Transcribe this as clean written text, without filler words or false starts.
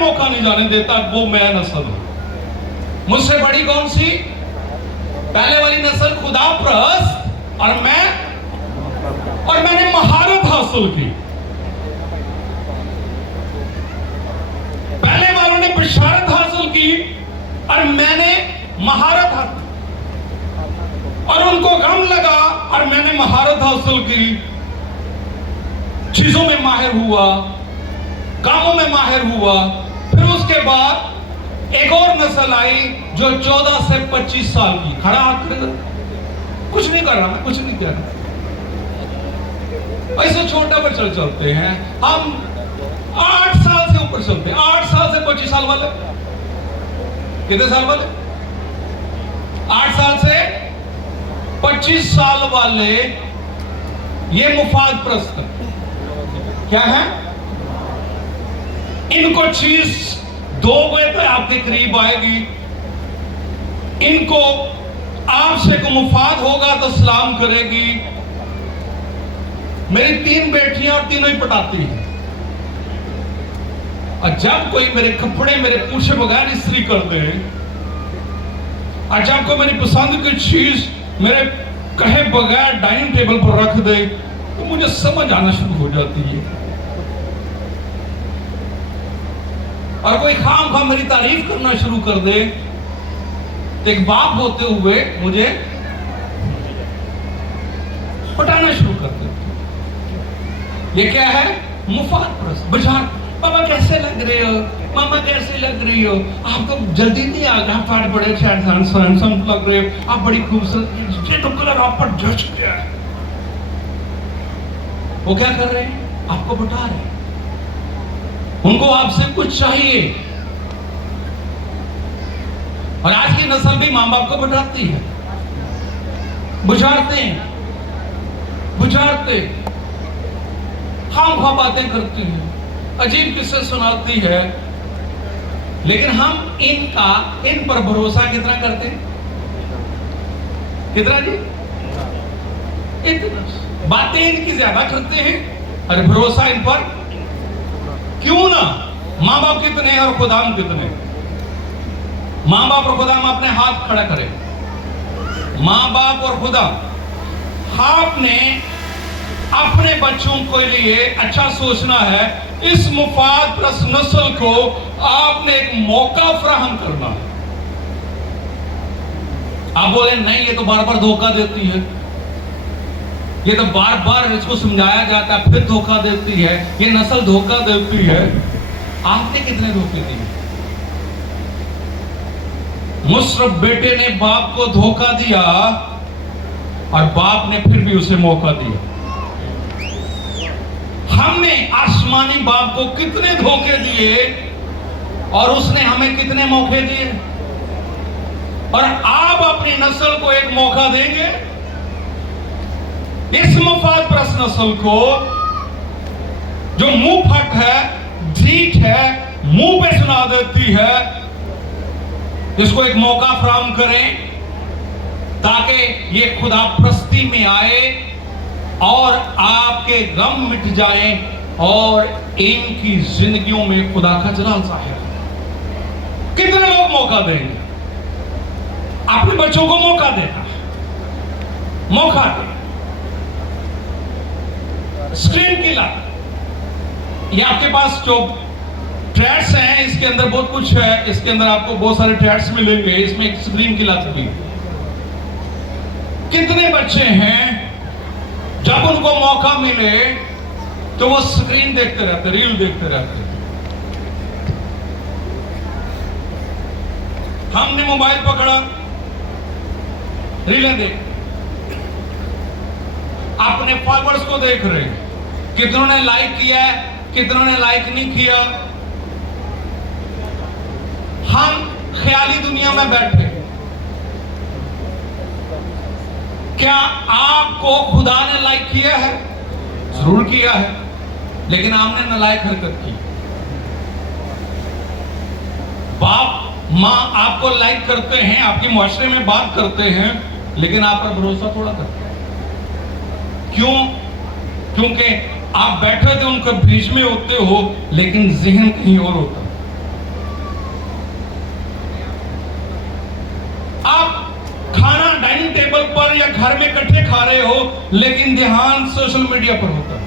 मौका नहीं जाने देता, वो मैं नस्ल हूं। मुझसे बड़ी कौन सी? पहले वाली नस्ल खुदा परस्त, और मैंने महारत हासिल की। पहले वालों ने बिशारत हासिल की और मैंने महारत हासिल, और उनको गम लगा और मैंने महारत हासिल की। चीजों में माहिर हुआ, कामों में माहिर हुआ। फिर उसके बाद एक और नस्ल आई जो 14 से 25 साल की। खड़ा हाथ कर, कुछ नहीं कर रहा, मैं कुछ नहीं कह रहा, ऐसे छोटा बच्चा चलते हैं हम। 8 साल से ऊपर चलते हैं, 8 साल से 25 साल वाले। कितने साल वाले? 8 साल से 25 साल वाले, ये मुफाद प्रस्त क्या है? इनको चीज दोगे तो आपके करीब आएगी, इनको आपसे को मुफाद होगा तो सलाम करेगी। मेरी 3 बेटियां और तीनों ही पटाती हैं, और जब कोई मेरे कपड़े मेरे पूछे बगैर इस्त्री कर दे, और जब कोई मेरी पसंद की चीज मेरे कहे बगैर डाइनिंग टेबल पर रख दे, तो मुझे समझ आना शुरू हो जाती है। और कोई खाम खाम मेरी तारीफ करना शुरू कर दे, तो एक बाप होते हुए मुझे पटाना शुरू कर दे। ये क्या है? मुफाद प्रस्त, बाजार। पापा कैसे लग रहे हो, मामा कैसे लग रही हो, आपको जल्दी नहीं आ गया, आप बड़े हैंडसम लग रहे हो, आप बड़ी खूबसूरत, ये तो कलर आप पर जच गया है। वो क्या कर रहे हैं? आपको बता रहे हैं। उनको आपसे कुछ चाहिए। और आज की नस्ल भी मां बाप को बताती है, बुझारते हैं, खाम बातें करती हैं, अजीब किस्से सुनाती है। लेकिन हम इन पर भरोसा कितना करते हैं? कितना जी? इतना। बातें इनकी ज्यादा करते हैं, अरे भरोसा इन पर क्यों ना? मां बाप कितने और खुदाम कितने? मां बाप और खुदाम अपने हाथ खड़ा करें। मां बाप और खुदा, आपने अपने बच्चों के लिए अच्छा सोचना है। इस मुफाद प्रस्त नस्ल को आपने एक मौका फराहम करना है। आप बोले नहीं, ये तो बार बार धोखा देती है, ये तो बार बार इसको समझाया जाता है फिर धोखा देती है, ये नस्ल धोखा देती है। आपने कितने धोखे दिए? मुसरफ बेटे ने बाप को धोखा दिया और बाप ने फिर भी उसे मौका दिया। हमने आसमानी बाप को कितने धोखे दिए और उसने हमें कितने मौके दिए। और आप अपनी नस्ल को एक मौका देंगे? इस मुफाद प्रस्त नस्ल को जो मुंह फट है, ढीठ है, मुंह पे सुना देती है, इसको एक मौका फराहम करें ताकि ये खुदा प्रस्ती में आए और आपके गम मिट जाएं और इनकी जिंदगियों में खुदा का जलाल जाहिर हो। कितने लोग मौका देंगे? अपने बच्चों को मौका देना, मौका दे। स्क्रीन की लात, ये आपके पास जो ट्रैड्स हैं, इसके अंदर बहुत कुछ है, इसके अंदर आपको बहुत सारे ट्रैड्स मिलेंगे। इसमें एक स्क्रीन की लात भी। कितने बच्चे हैं जब उनको मौका मिले तो वो स्क्रीन देखते रहते, रील देखते रहते। हमने मोबाइल पकड़ा, रीलें देख, अपने फॉलोअर्स को देख रहे, कितनों ने लाइक किया है, कितनों ने लाइक नहीं किया। हम ख्याली दुनिया में बैठे। क्या आपको खुदा ने लाइक किया है? जरूर किया है, लेकिन आपने नालायक हरकत की। बाप मां आपको लाइक करते हैं, आपके मुआशरे में बात करते हैं, लेकिन आप पर भरोसा थोड़ा करते हैं। क्यों? क्योंकि आप बैठे थे उनके बीच में होते हो, लेकिन जहन कहीं और होता। पर या घर में इकट्ठे खा रहे हो, लेकिन ध्यान सोशल मीडिया पर होता है।